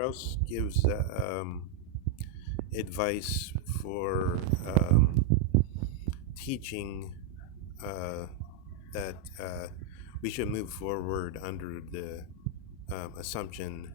Strauss gives advice for teaching uh, that we should move forward under the assumption,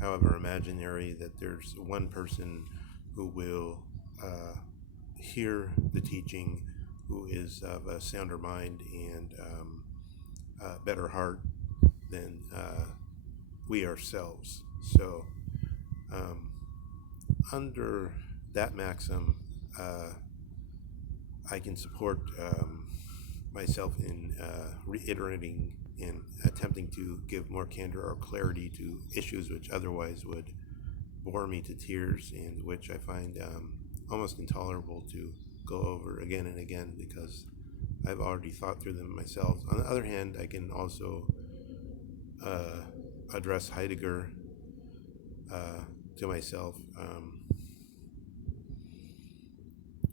however imaginary, that there's one person who will hear the teaching, who is of a sounder mind and better heart than we ourselves. So, um, under that maxim, uh, I can support myself in reiterating and attempting to give more candor or clarity to issues which otherwise would bore me to tears and which I find almost intolerable to go over again and again because I've already thought through them myself. On the other hand, I can also uh, address Heidegger uh, to myself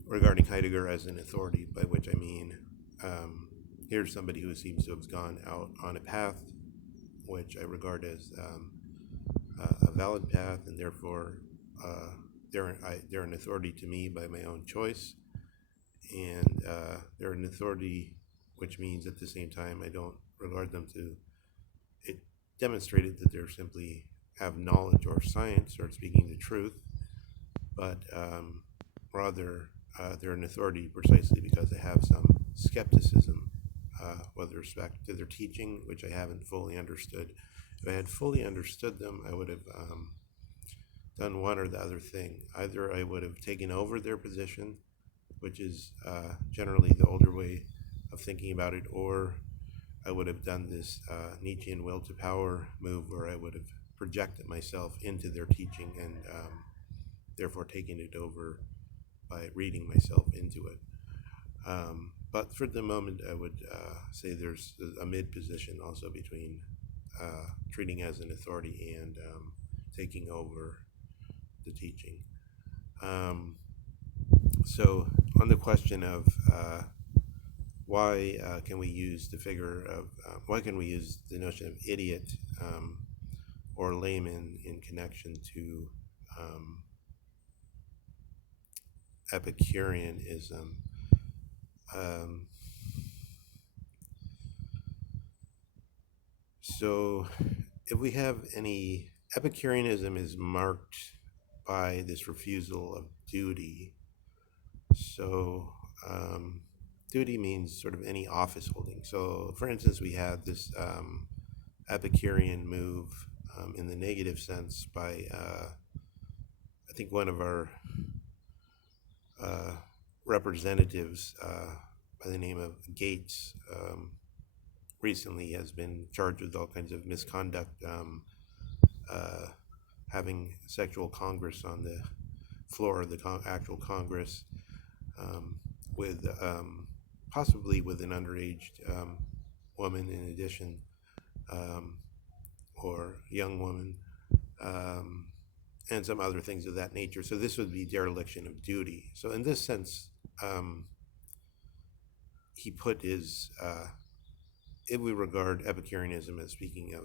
regarding Heidegger as an authority, by which I mean um, here's somebody who seems to have gone out on a path which I regard as a valid path, and therefore uh, they're an authority to me by my own choice, and they're an authority, which means at the same time I don't regard them to it demonstrated that they're simply have knowledge or science or speaking the truth, but rather they're an authority precisely because they have some skepticism with respect to their teaching, which I haven't fully understood. If I had fully understood them, I would have done one or the other thing. Either I would have taken over their position, which is generally the older way of thinking about it, or I would have done this Nietzschean will to power move where I would have projected myself into their teaching and therefore taken it over by reading myself into it. But for the moment, I would say there's a mid position also between treating as an authority and taking over the teaching. Um, so, on the question of why can we use the figure of why can we use the notion of idiot or layman in connection to um, Epicureanism? Um, so, if we have any, Epicureanism is marked by this refusal of duty. So, duty means sort of any office holding. So, for instance, we had this Epicurean move in the negative sense by, I think, one of our uh, representatives by the name of Gates recently has been charged with all kinds of misconduct, uh, having sexual congress on the floor of the actual Congress with possibly with an underage woman in addition, um, or young woman, um, and some other things of that nature. So this would be dereliction of duty. So in this sense, um, he put his, if we regard Epicureanism as speaking of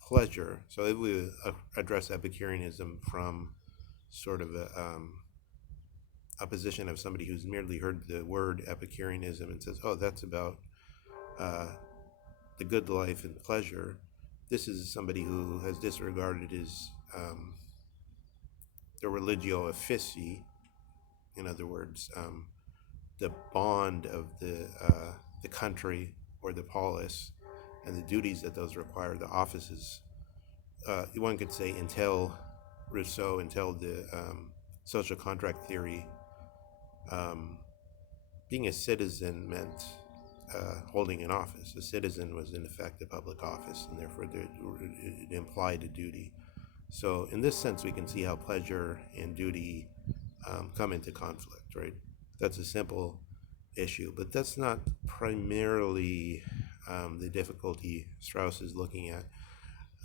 pleasure, so if we address Epicureanism from sort of a position of somebody who's merely heard the word Epicureanism and says, oh, that's about uh, the good life and pleasure. This is somebody who has disregarded his the religio officii, in other words, the bond of the country or the polis and the duties that those require, the offices. One could say until Rousseau, until the social contract theory, um, being a citizen meant holding an office. A citizen was in effect a public office, and therefore it implied a duty. So, in this sense, we can see how pleasure and duty come into conflict, right? That's a simple issue, but that's not primarily the difficulty Strauss is looking at.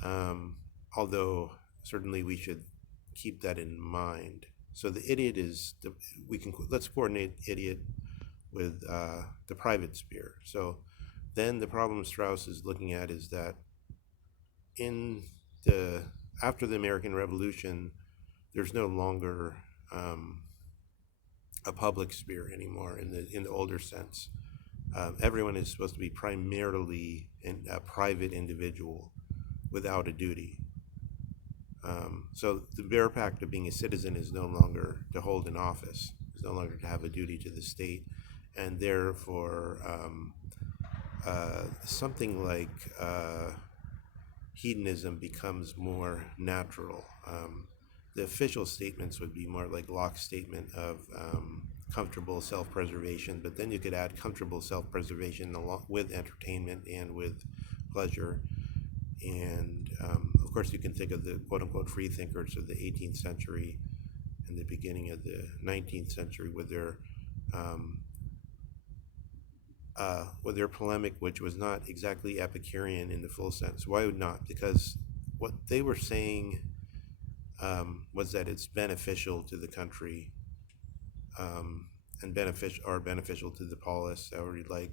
Um, Although certainly we should keep that in mind. So the idiot is we can let's coordinate idiot with the private sphere. So then the problem Strauss is looking at is that in the after the American Revolution, there's no longer a public sphere anymore in the older sense. Everyone is supposed to be primarily a private individual without a duty. So the bare fact of being a citizen is no longer to hold an office, is no longer to have a duty to the state, and therefore something like hedonism becomes more natural. The official statements would be more like Locke's statement of comfortable self-preservation, but then you could add comfortable self-preservation along with entertainment and with pleasure. And of course, you can think of the quote-unquote free thinkers of the 18th century and the beginning of the 19th century um, with their polemic, which was not exactly Epicurean in the full sense. Why would not? Because what they were saying was that it's beneficial to the country and beneficial to the polis, or like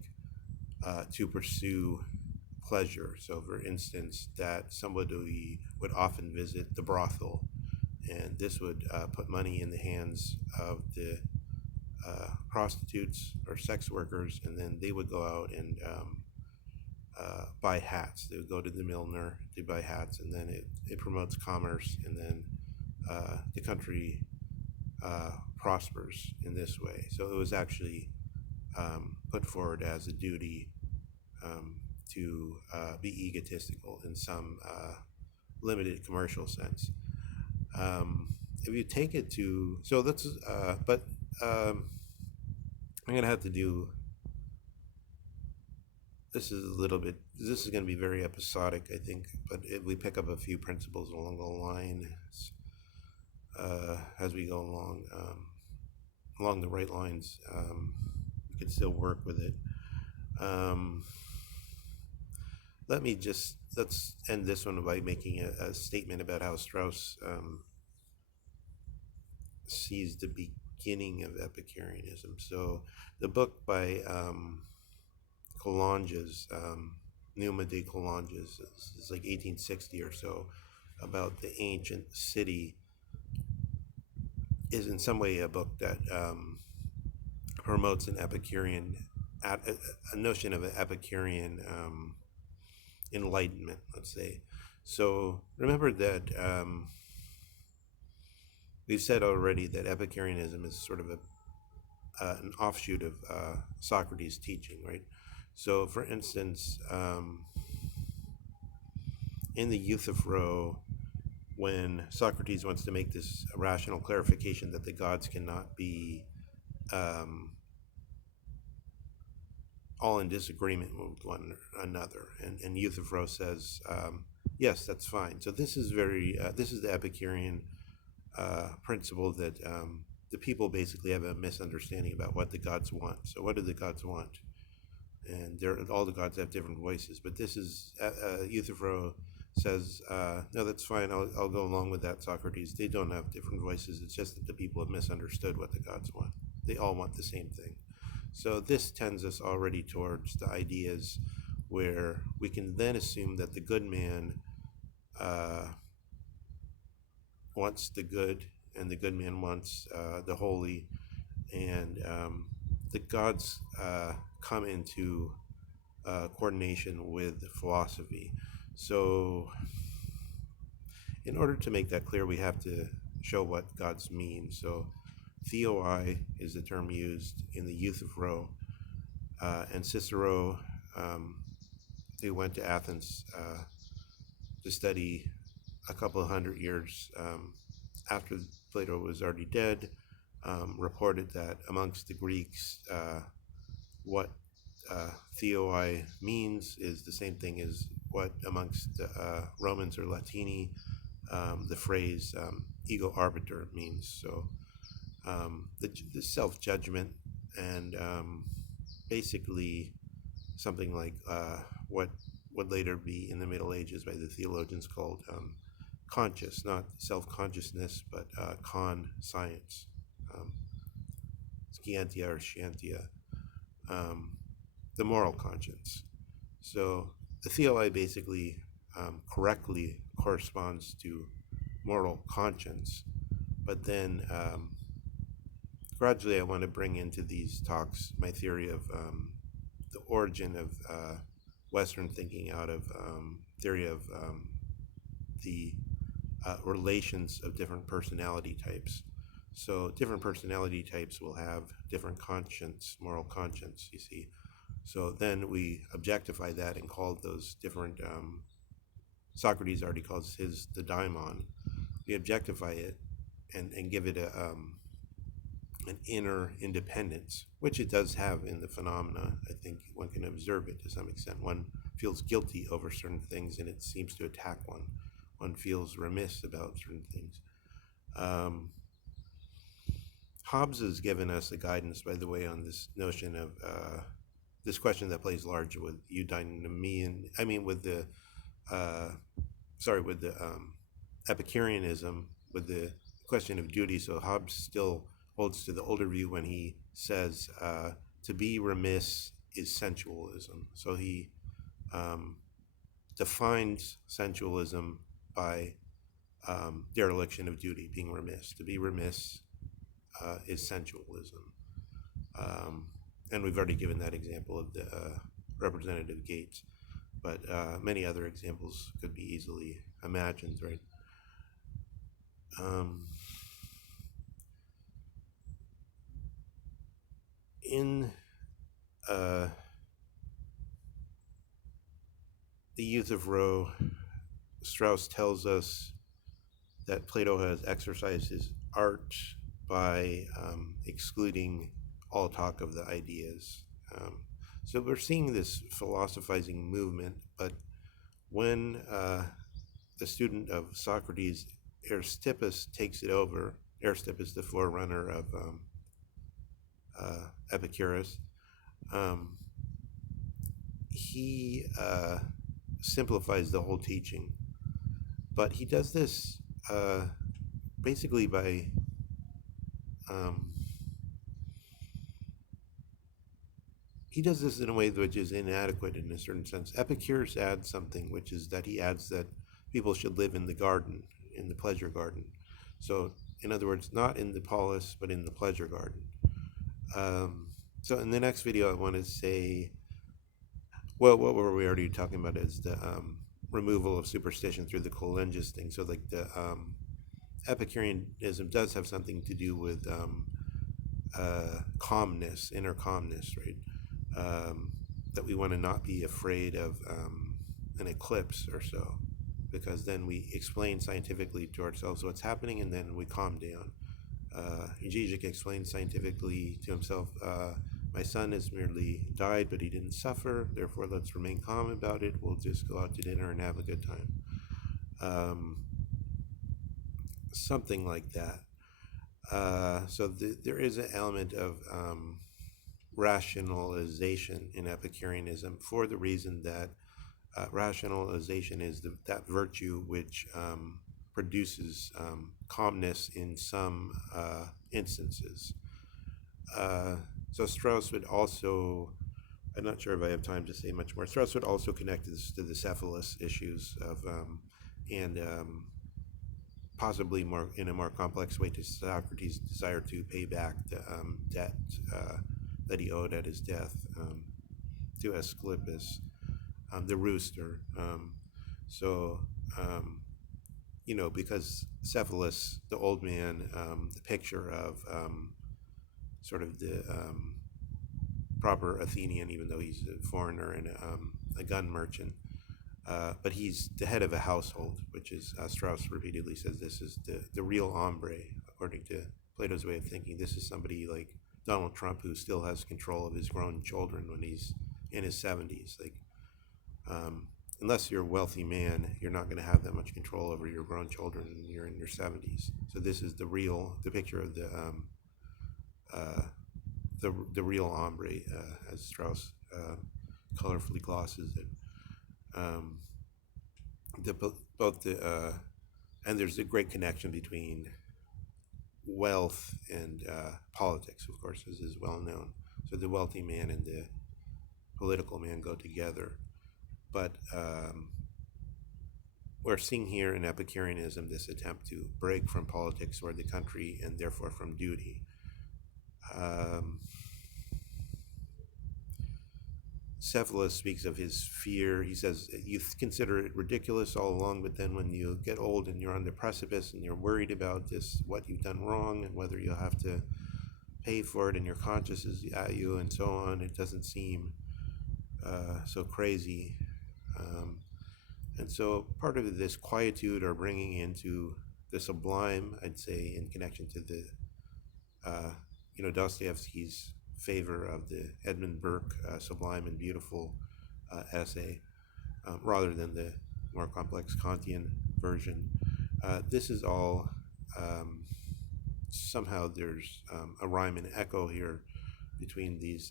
to pursue pleasure. So, for instance, that somebody would often visit the brothel, and this would put money in the hands of the prostitutes or sex workers, and then they would go out and buy hats. They would go to the milliner to buy hats, and then it promotes commerce, and then the country prospers in this way. So it was actually put forward as a duty to be egotistical in some limited commercial sense. If you take it to, so that's, but I'm going to have to do, this is going to be very episodic, I think, but if we pick up a few principles along the line as we go along the right lines, we can still work with it. Let's end this one by making a statement about how Strauss sees the beginning of Epicarianism. So the book by Coulanges, Numa de Coulanges, is like 1860 or so, about the ancient city, is in some way a book that promotes an Epicurean, a notion of an Epicurean enlightenment, let's say. So remember that we've said already that Epicureanism is sort of an offshoot of Socrates' teaching, right? So, for instance, in the Euthyphro, when Socrates wants to make this rational clarification that the gods cannot be all in disagreement with one another, and Euthyphro says, yes, that's fine. So this is this is the Epicurean principle that the people basically have a misunderstanding about what the gods want. So what do the gods want? And all the gods have different voices, but this is Euthyphro says, no, that's fine. I'll go along with that, Socrates. They don't have different voices. It's just that the people have misunderstood what the gods want. They all want the same thing. So this tends us already towards the ideas where we can then assume that the good man wants the good, and the good man wants the holy, and the gods come into coordination with philosophy. So, in order to make that clear, we have to show what gods mean. So, theoi is the term used in the Euthyphro, and Cicero, who went to Athens to study a couple of hundred years after Plato was already dead, reported that amongst the Greeks, what theoi means is the same thing as what amongst Romans or Latini the phrase ego arbiter means. So the self-judgment, and basically something like what would later be in the Middle Ages by the theologians called conscious, not self-consciousness, but con-science, scientia or scientia, the moral conscience. So the theoi basically correctly corresponds to moral conscience. But then gradually I want to bring into these talks my theory of the origin of Western thinking out of theory of the relations of different personality types. So different personality types will have different conscience, moral conscience, you see. So then we objectify that and call those different, Socrates already calls his the daimon. We objectify it and give it an inner independence, which it does have in the phenomena. I think one can observe it to some extent. One feels guilty over certain things and it seems to attack one. One feels remiss about certain things. Hobbes has given us a guidance, by the way, on this notion of this question that plays large with eudaimonia. I mean, with the with the Epicarianism, with the question of duty. So Hobbes still holds to the older view when he says to be remiss is sensualism. So he defines sensualism by dereliction of duty, being remiss. To be remiss is sensualism. And we've already given that example of the Representative Gates, but many other examples could be easily imagined, right? In The Youth of Rome, Strauss tells us that Plato has exercised his art by excluding all talk of the ideas. So we're seeing this philosophizing movement, but when the student of Socrates, Aristippus, takes it over, Aristippus, the forerunner of Epicurus, he simplifies the whole teaching. But he does this basically by he does this in a way which is inadequate in a certain sense. Epicurus adds something, which is that he adds that people should live in the garden, in the pleasure garden. So, in other words, not in the polis, but in the pleasure garden. So in the next video, I want to say, well, what were we already talking about is the removal of superstition through the cholengus thing. So like the Epicurianism does have something to do with calmness, inner calmness, right? That we want to not be afraid of an eclipse or so, because then we explain scientifically to ourselves what's happening and then we calm down. Zizek explains scientifically to himself, my son has merely died, but he didn't suffer, therefore let's remain calm about it. We'll just go out to dinner and have a good time. Something like that. So there is an element of rationalization in Epicureanism for the reason that rationalization is that virtue which produces calmness in some instances. So Strauss would also, I'm not sure if I have time to say much more, Strauss would also connect this to the Cephalus issues of, and possibly more in a more complex way to Socrates' desire to pay back the debt that he owed at his death to Asclepius, the rooster. You know, because Cephalus, the old man, the picture of sort of the proper Athenian, even though he's a foreigner and a gun merchant, but he's the head of a household, which is, Strauss repeatedly says this is the real hombre, according to Plato's way of thinking. This is somebody like Donald Trump who still has control of his grown children when he's in his 70s. Like, unless you're a wealthy man, you're not going to have that much control over your grown children when you're in your 70s. So this is the picture of the real hombre, as Strauss colorfully glosses it. And there's a great connection between wealth and politics, of course, as is well known. So the wealthy man and the political man go together. But we're seeing here in Epicureanism this attempt to break from politics or the country and therefore from duty. Um, Cephalus speaks of his fear. He says, you consider it ridiculous all along, but then when you get old and you're on the precipice and you're worried about this, what you've done wrong and whether you'll have to pay for it and your conscience is at you and so on, it doesn't seem so crazy. Um, and so part of this quietude or bringing into the sublime, I'd say, in connection to the, Dostoevsky's favor of the Edmund Burke sublime and beautiful essay, rather than the more complex Kantian version. This is all somehow there's a rhyme and echo here between these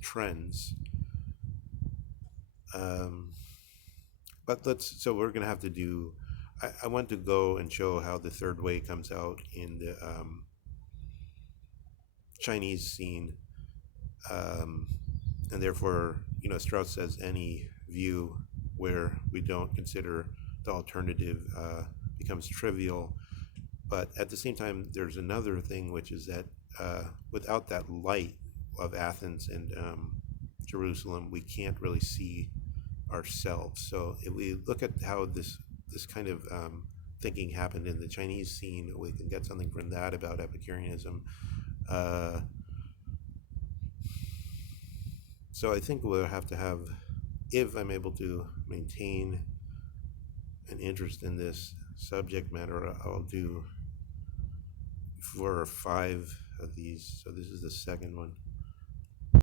trends. Um, so we're going to have to do. I want to go and show how the third way comes out in the Chinese scene, um, and therefore, Strauss says any view where we don't consider the alternative becomes trivial. But at the same time, there's another thing, which is that without that light of Athens and Jerusalem, we can't really see ourselves. So if we look at how this kind of thinking happened in the Chinese scene, we can get something from that about Epicureanism. Uh, so I think we'll have to have, if I'm able to maintain an interest in this subject matter, I'll do 4 or 5 of these. So this is the second one.